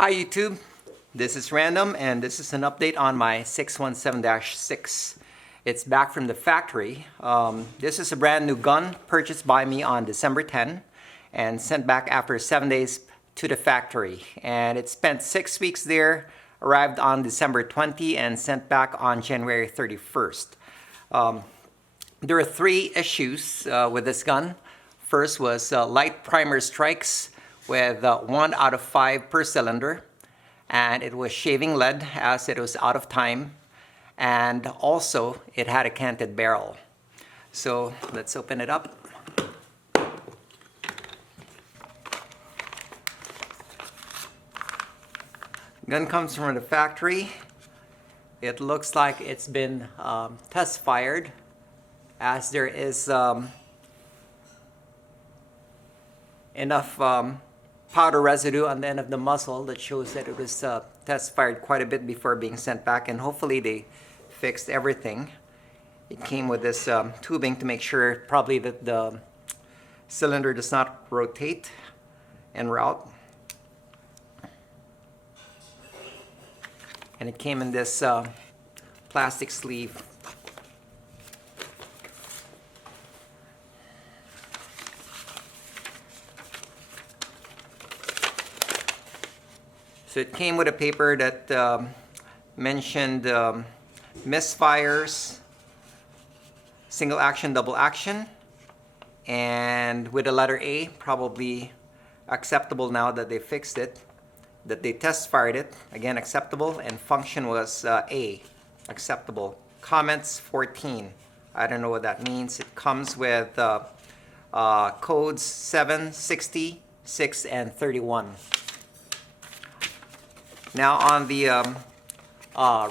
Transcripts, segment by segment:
Hi YouTube, this is Random and this is an update on my 617-6. It's back from the factory. This is a brand new gun purchased by me on December 10 and sent back after 7 days to the factory. And it spent 6 weeks there, arrived on December 20 and sent back on January 31st. There are 3 issues with this gun. First was light primer strikes with 1 out of 5 per cylinder, and it was shaving lead as it was out of time, and also it had a canted barrel. So let's open it up. Gun comes from the factory. It looks like it's been test fired, as there is enough powder residue on the end of the muzzle that shows that it was test fired quite a bit before being sent back, and hopefully they fixed everything. It came with this tubing to make sure probably that the cylinder does not rotate en route. And it came in this plastic sleeve. So it came with a paper that mentioned misfires, single action, double action, and with the letter A, probably acceptable now that they fixed it, that they test fired it, again acceptable, and function was A, acceptable. Comments 14, I don't know what that means. It comes with codes 7, 60, 6, and 31. Now on the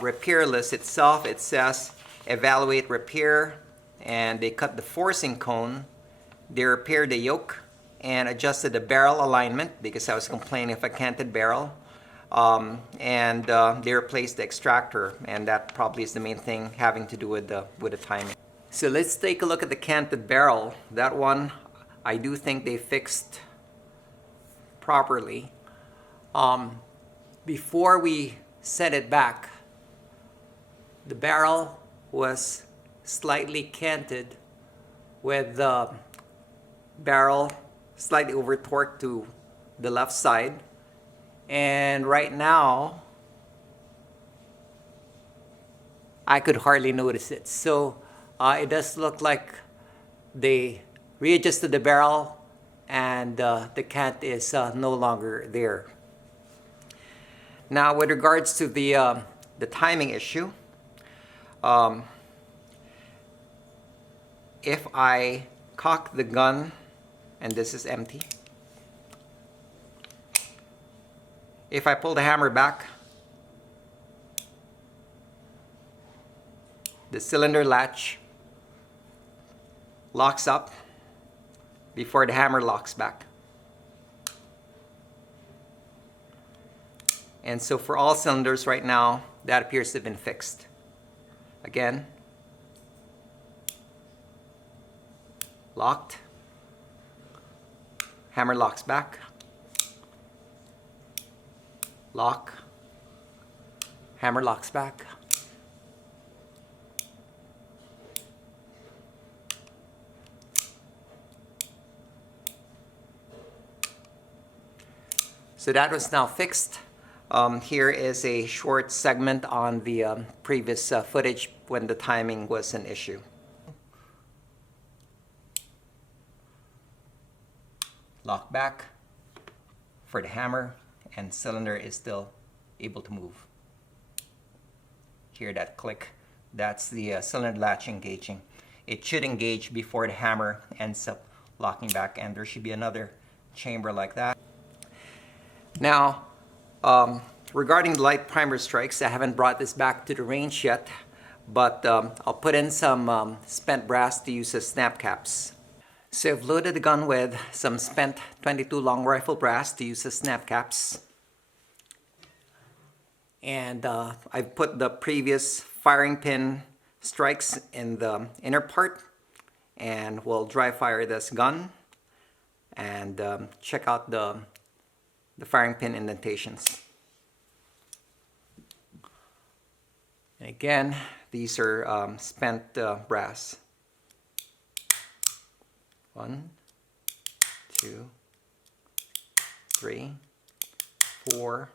repair list itself, it says evaluate repair, and they cut the forcing cone, they repaired the yoke and adjusted the barrel alignment because I was complaining of a canted barrel, and they replaced the extractor, and that probably is the main thing having to do with the timing. So let's take a look at the canted barrel. That one I do think they fixed properly. Before we sent it back, the barrel was slightly canted with the barrel slightly over torqued to the left side, and right now I could hardly notice it. So it does look like they readjusted the barrel and the cant is no longer there. Now, with regards to the timing issue, if I cock the gun and this is empty, if I pull the hammer back, the cylinder latch locks up before the hammer locks back. And so for all cylinders right now, that appears to have been fixed. Again, locked, hammer locks back, lock, hammer locks back, so that was now fixed. Here is a short segment on the previous footage when the timing was an issue. Lock back for the hammer, and cylinder is still able to move. Hear that click? That's the cylinder latch engaging. It should engage before the hammer ends up locking back, and there should be another chamber like that. Now, regarding the light primer strikes, I haven't brought this back to the range yet, but I'll put in some spent brass to use as snap caps. So I've loaded the gun with some spent 22 long rifle brass to use as snap caps. And I've put the previous firing pin strikes in the inner part, and we'll dry fire this gun and check out the firing pin indentations. And again, these are spent brass. 1, 2, 3, 4,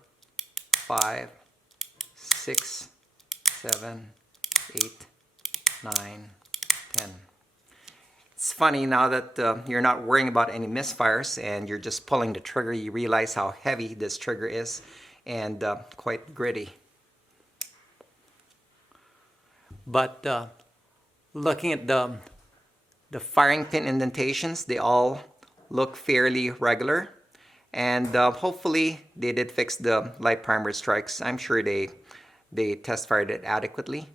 5, 6, 7, 8, 9, 10. It's funny now that you're not worrying about any misfires and you're just pulling the trigger, you realize how heavy this trigger is and quite gritty. But looking at the firing pin indentations, they all look fairly regular, and hopefully they did fix the light primer strikes. I'm sure they test fired it adequately.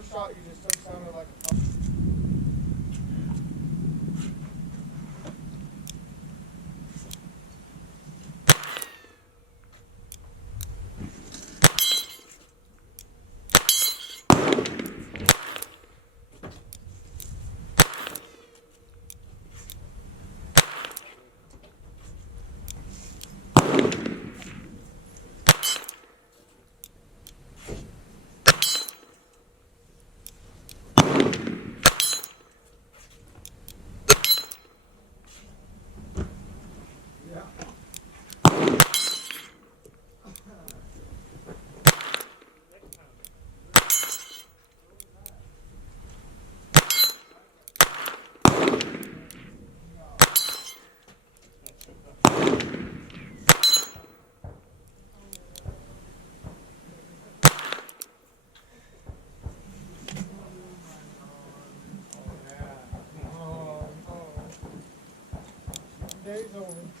First shot you just took sounded like a day's over.